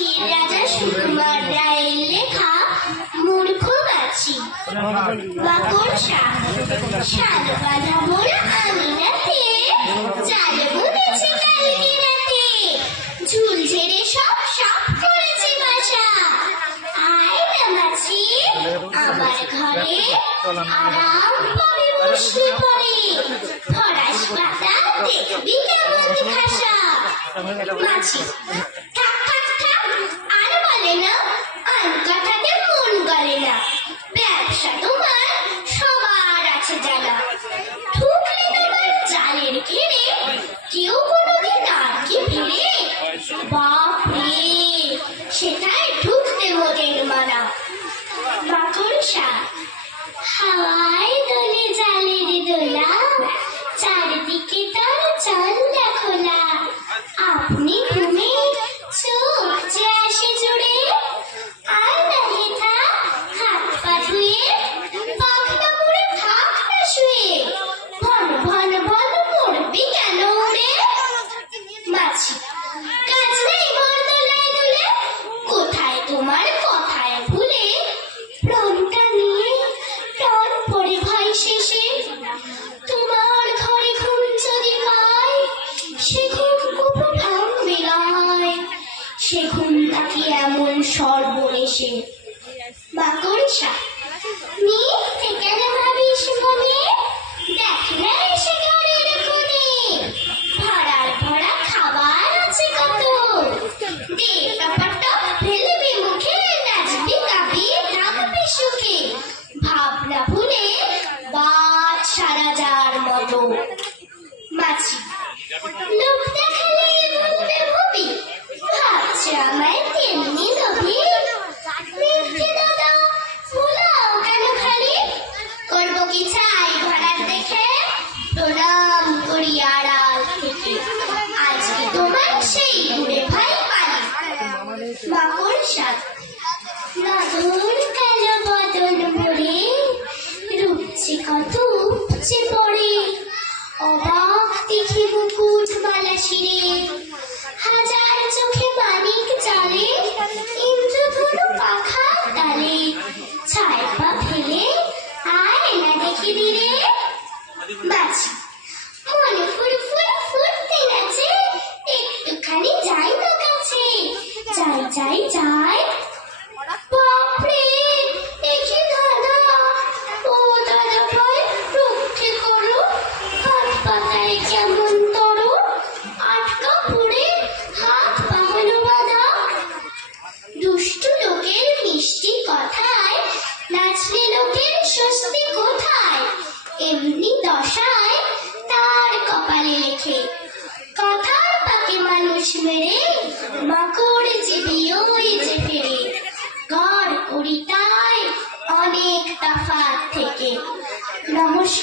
মাছির রাজা সুকুমার রায়ের লেখা মূর্খ মাছি। মাকড়সা শাল বাঁধা মোর আঙিনাতে, জাল বুনেছে কালকে রাতে, ঝুল ঝেড়ে সব সাফ করেছে বাসা। আয় না মাছি আমার ঘরে, আরাম পাবে বসলে পরে, ফরাস পাতা দেখবি কেমন খাসা। মাছি থাক থাক থাক আর বলে না, আন কথাতে মন গলে না, ব্যবসা তোমার সবার আছে জানা। ঠুকলে তোমার জালের ঘেরে, কেউ কোনোদিন আর কি ফিরে? বাপরে সেটাই ঢুকতে মোটের মানা। মাকড়সা হাওয়ায় দোলে জালের দোলা, চারিদিকে তার চন্দা খোলা। আপনি ঘুমে চোখ যে আসে জুড়ে, আর না হেথা হাত পা ধুয়ে, পাখনা মুড়ে থাক না শুয়ে, ভন ভন ভন মরবি কেন উড়ে? মাছি কাজ নেই মোর দোলায় দুলে, কোথায় তোমার কথায় ভুলে, প্রাণটা নিয়ে প্রাণ পড়ে ভাই শেষে। তোমার ঘরে ঘুম যদি পাই, সে ঘুম কুপু ভাঙবে গায়, সে ঘুম নাকি এমন সর্বনেশে। মাকড়সা মিথ্যে কেন ভাবিস মনে, দেখ না এসে ঘরের কোণে, ভরার ভরা খাবার আছে কত, দে টপাটপ ফেলবি মুখে, নাচবি গাবি থাকবি সুখে, ভাবনা ভুলে বাদ সারা যার মতো। মাছি লোক দেখালে বুঝবে ভবি, ভাবছে আমায় তেমনি নবী। মিথ্যে দাদা ভুলাও কেন খালি, করবো কি চাই ঘরার দেখে, প্রণাম করি আড়াল থেকে, আজকে তোমার সেই দূরে ভাই পালি। মাকড়সা নদর কালো বদন ভরে, রূপছে কত উপচে পড়ে, অবাক দেখি মুকুট মালা শিরে, হাজার চোখে মানিক জালে, ইন্দ্রধনু পাখা তালে, ছায় পা ফেলে আয় না দেখি দিরে। মাছি মনে ফুরফুর ফুটতে নাচে, একটুখানি যাই না কাছে, যাই যাই যাই। বাপরে দেখি দাদা, ও দাদা ভাই রক্ষে করো, হাত পাতায় কেমন তরো, আটকা পড়ে হাত পা হলো বাঁধা। দুষ্টু লোকের মিষ্টি কথায়, নাচলে লোকের স্বস্তি কোথায়, এমনি দশায় তার কপালে লেখে, কথার পাকে মানুষ মেরে, মাকড় জীবী ওই যে ফেরে। গড় করি তাই অনেক তফাৎ থেকে। নমস্কার।